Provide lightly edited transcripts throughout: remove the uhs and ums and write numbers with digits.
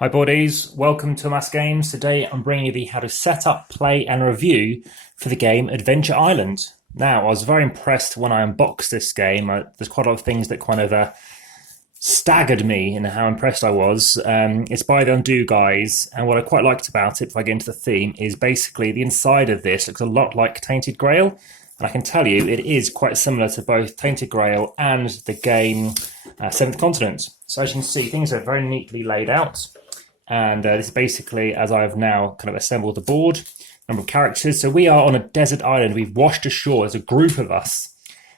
Hi buddies, welcome to AmassGames. Today I'm bringing you the how to set up, play and review for the game Adventure Island. Now, I was very impressed when I unboxed this game. There's quite a lot of things that kind of staggered me in how impressed I was. It's by the Undo guys, and what I quite liked about it, if I get into the theme, is basically the inside of this looks a lot like Tainted Grail, and I can tell you it is quite similar to both Tainted Grail and the game Seventh Continent. So as you can see, things are very neatly laid out. And this is basically as I have now kind of assembled the board, number of characters. So we are on a desert island. We've washed ashore. There's a group of us.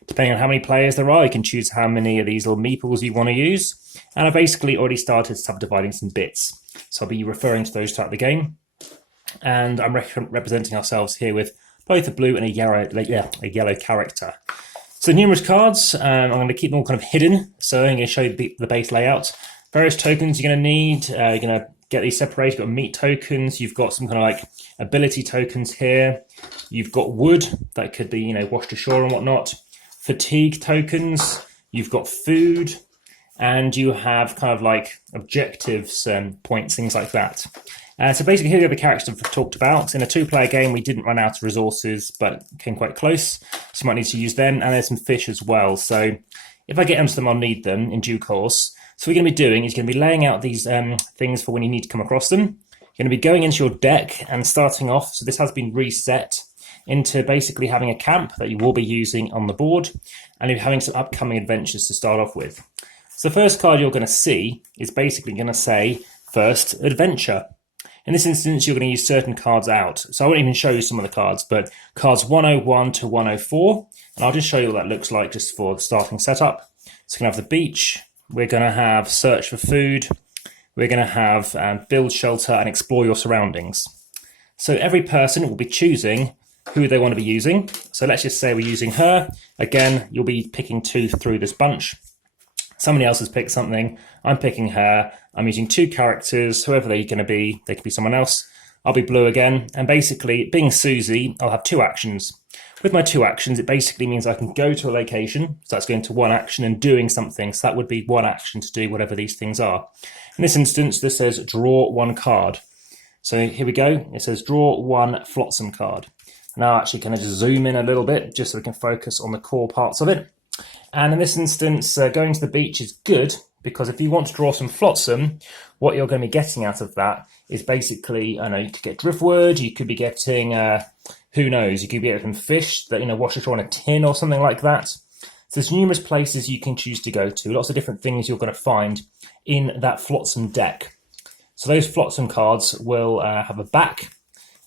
Depending on how many players there are, you can choose how many of these little meeples you want to use. And I've basically already started subdividing some bits. So I'll be referring to those throughout the game. And I'm representing ourselves here with both a blue and a yellow character. So numerous cards. I'm going to keep them all kind of hidden. So I'm going to show you the base layout. Various tokens you're going to need. You're going to get these separated. You've got meat tokens. You've got some kind of like ability tokens here. You've got wood that could be, washed ashore and whatnot. Fatigue tokens. You've got food, and you have kind of like objectives, points, things like that. So basically, here are the characters I've talked about. In a two-player game, we didn't run out of resources, but came quite close. So you might need to use them, and there's some fish as well. So if I get onto them, I'll need them in due course. So what we're going to be doing is going to be laying out these things for when you need to come across them. You're going to be going into your deck and starting off, so this has been reset into basically having a camp that you will be using on the board, and you're having some upcoming adventures to start off with. So the first card you're going to see is basically going to say First Adventure. In this instance, you're going to use certain cards out. So I won't even show you some of the cards, but cards 101 to 104, and I'll just show you what that looks like just for the starting setup. So we're going to have the beach. We're going to have search for food. We're going to have build shelter and explore your surroundings. So every person will be choosing who they want to be using. So let's just say we're using her. Again, you'll be picking two through this bunch. Somebody else has picked something. I'm picking her. I'm using two characters, whoever they're going to be. They could be someone else. I'll be blue again. And basically, being Susie, I'll have two actions. With my two actions, it basically means I can go to a location, so that's going to one action and doing something, so that would be one action to do whatever these things are. In this instance, this says draw one card. So here we go, it says draw one flotsam card. Now actually can I just zoom in a little bit, just so we can focus on the core parts of it. And in this instance, going to the beach is good, because if you want to draw some flotsam, what you're going to be getting out of that is basically, I know you could get driftwood, you could be getting, who knows, you could be getting fish that, wash ashore in a tin or something like that. So there's numerous places you can choose to go to, lots of different things you're going to find in that flotsam deck. So those flotsam cards will have a back,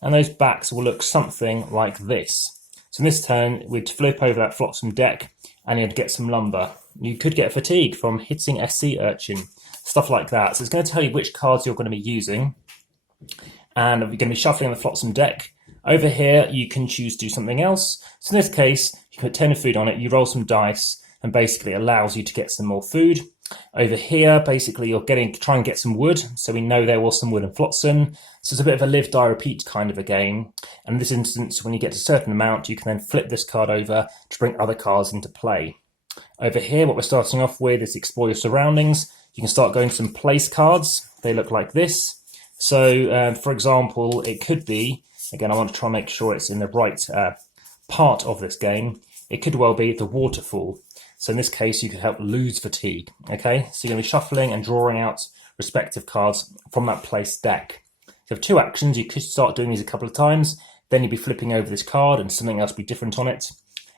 and those backs will look something like this. So in this turn, we'd flip over that flotsam deck, and you'd get some lumber. You could get fatigue from hitting a sea urchin, stuff like that. So it's going to tell you which cards you're going to be using, and we're going to be shuffling the flotsam deck. Over here, you can choose to do something else. So in this case, you can put 10 food on it, you roll some dice, and basically it allows you to get some more food. Over here, basically, you're try and get some wood. So we know there was some wood in flotsam. So it's a bit of a live, die, repeat kind of a game. And in this instance, when you get to a certain amount, you can then flip this card over to bring other cards into play. Over here, what we're starting off with is explore your surroundings. You can start going to some place cards. They look like this. So, for example, it could be, again, I want to try and make sure it's in the right part of this game. It could well be the waterfall. So in this case, you could help lose fatigue. Okay, so you're going to be shuffling and drawing out respective cards from that place deck. So you have two actions. You could start doing these a couple of times. Then you'd be flipping over this card and something else would be different on it.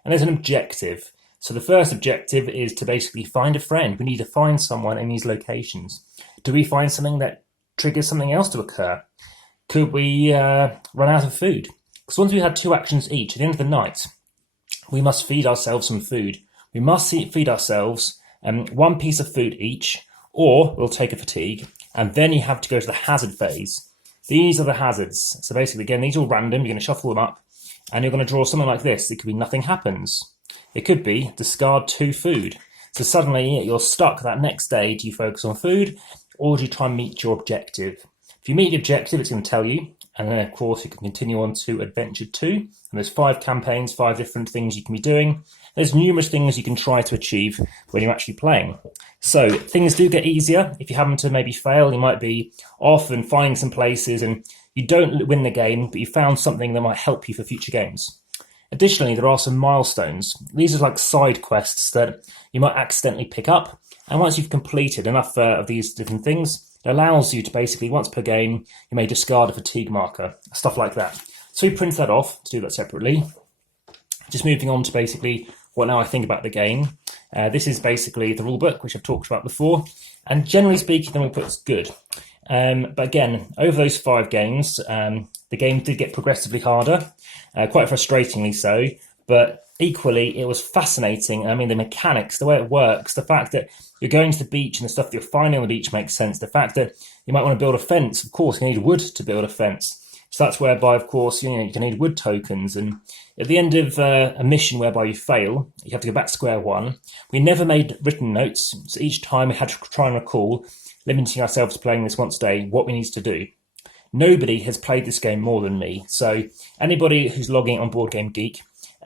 And there's an objective. So the first objective is to basically find a friend. We need to find someone in these locations. Do we find something that triggers something else to occur? Could we run out of food? Because once we had two actions each, at the end of the night, we must feed ourselves some food. We must feed ourselves one piece of food each, or we'll take a fatigue, and then you have to go to the hazard phase. These are the hazards. So basically, again, these are all random. You're going to shuffle them up, and you're going to draw something like this. It could be nothing happens. It could be discard 2 food. So suddenly you're stuck that next day. Do you focus on food, or do you try and meet your objective? If you meet the objective, it's going to tell you, And then, of course, you can continue on to Adventure 2. And there's 5 campaigns, 5 different things you can be doing. There's numerous things you can try to achieve when you're actually playing. So things do get easier. If you happen to maybe fail, you might be off and finding some places and you don't win the game, but you found something that might help you for future games. Additionally, there are some milestones. These are like side quests that you might accidentally pick up. And once you've completed enough of these different things, it allows you to basically, once per game, you may discard a fatigue marker, stuff like that. So we print that off to do that separately. Just moving on to basically what now I think about the game. This is basically the rulebook, which I've talked about before. And generally speaking, the rulebook's good. But again, over those 5 games, the game did get progressively harder, quite frustratingly so. But equally, it was fascinating. I mean, the mechanics, the way it works, the fact that you're going to the beach and the stuff that you're finding on the beach makes sense. The fact that you might want to build a fence, of course, you need wood to build a fence. So that's whereby, of course, you can need wood tokens. And at the end of a mission whereby you fail, you have to go back to square one. We never made written notes. So each time we had to try and recall, limiting ourselves to playing this once a day, what we need to do. Nobody has played this game more than me. So anybody who's logging on Board Game Geek,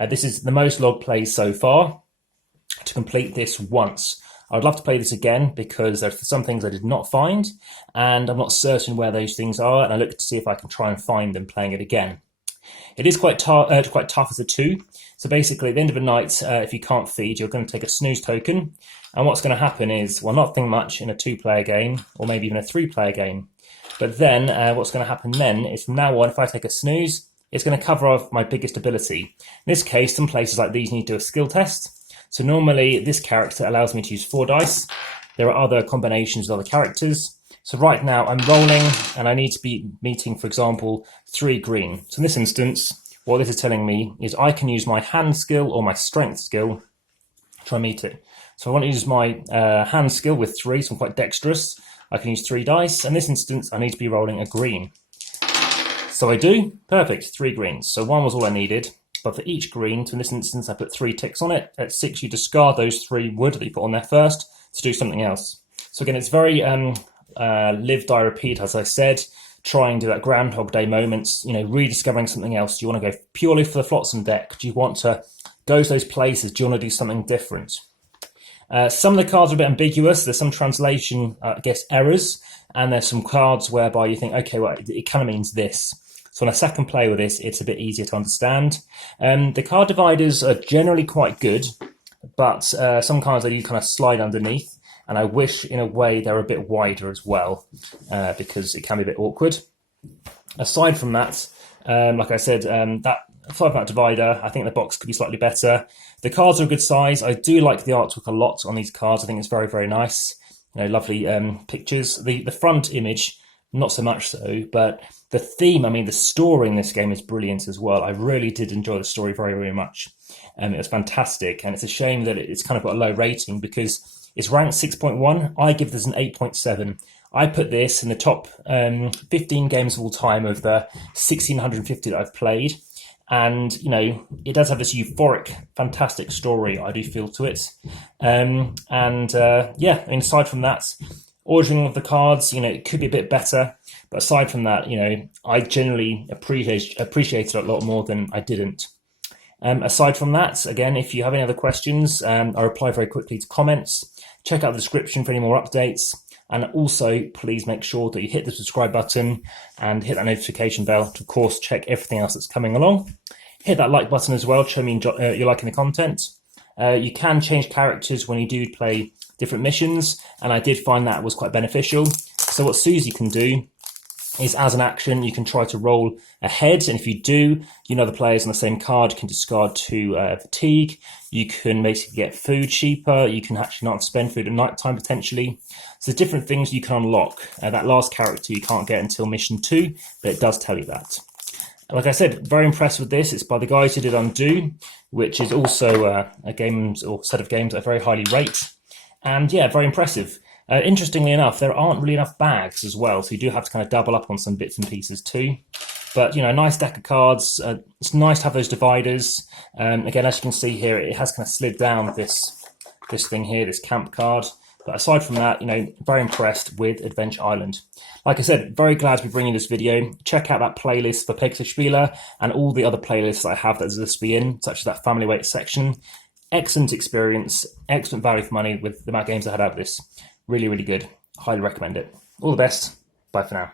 this is the most log plays so far to complete this once. I'd love to play this again because there's some things I did not find and I'm not certain where those things are, and I look to see if I can try and find them playing it again. It is quite tough as a 2. So basically at the end of the night, if you can't feed, you're going to take a snooze token, and what's going to happen is, well, nothing much in a 2-player game or maybe even a 3-player game. But then what's going to happen then is, from now on, if I take a snooze, it's going to cover off my biggest ability. In this case, some places like these need to do a skill test. So normally this character allows me to use 4 dice. There are other combinations with other characters. So right now I'm rolling and I need to be meeting, for example, 3 green. So in this instance, what this is telling me is I can use my hand skill or my strength skill to try and meet it. So I want to use my hand skill with 3, so I'm quite dexterous. I can use 3 dice. In this instance, I need to be rolling a green. So I do. Perfect. 3 greens. So 1 was all I needed. But for each green, so in this instance, I put 3 ticks on it. At 6, you discard those 3 wood that you put on there first to do something else. So again, it's very live, die, repeat, as I said. Try and do that Groundhog Day moments, rediscovering something else. Do you want to go purely for the flotsam deck? Do you want to go to those places? Do you want to do something different? Some of the cards are a bit ambiguous. There's some translation, errors. And there's some cards whereby you think, okay, well, it kind of means this. So on a second play with this, it's a bit easier to understand. The card dividers are generally quite good, but some cards they do kind of slide underneath. And I wish, in a way, they're a bit wider as well, because it can be a bit awkward. Aside from that, like I said, aside from that divider, I think the box could be slightly better. The cards are a good size. I do like the artwork a lot on these cards. I think it's very, very nice. Lovely pictures. The front image, not so much so, but the theme, the story in this game is brilliant as well. I really did enjoy the story very, very much. It was fantastic, and it's a shame that it's kind of got a low rating because it's ranked 6.1. I give this an 8.7. I put this in the top 15 games of all time of the 1,650 that I've played. And, it does have this euphoric, fantastic story, I do feel, to it. Aside from that, ordering of the cards, it could be a bit better. But aside from that, I generally appreciated it a lot more than I didn't. Aside from that, again, if you have any other questions, I reply very quickly to comments. Check out the description for any more updates. And also, please make sure that you hit the subscribe button and hit that notification bell to, of course, check everything else that's coming along. Hit that like button as well to show me you're liking the content. You can change characters when you do play different missions, and I did find that was quite beneficial. So what Susie can do is, as an action, you can try to roll ahead, and if you do, the players on the same card can discard 2 fatigue. You can basically get food cheaper. You can actually not spend food at night time potentially. So there's different things you can unlock. That last character you can't get until mission 2, but it does tell you that. Like I said, very impressed with this. It's by the guys who did Undo, which is also a games or set of games I very highly rate. And yeah, very impressive. Interestingly enough, there aren't really enough bags as well, so you do have to kind of double up on some bits and pieces too. But, nice deck of cards. It's nice to have those dividers. Again, as you can see here, it has kind of slid down this thing here, this camp card. But aside from that, very impressed with Adventure Island. Like I said, very glad to be bringing this video. Check out that playlist for Pixel Spieler and all the other playlists that I have that this be in, such as that family weight section. Excellent experience, excellent value for money with the amount of games I had out of this. Really, really good. Highly recommend it. All the best. Bye for now.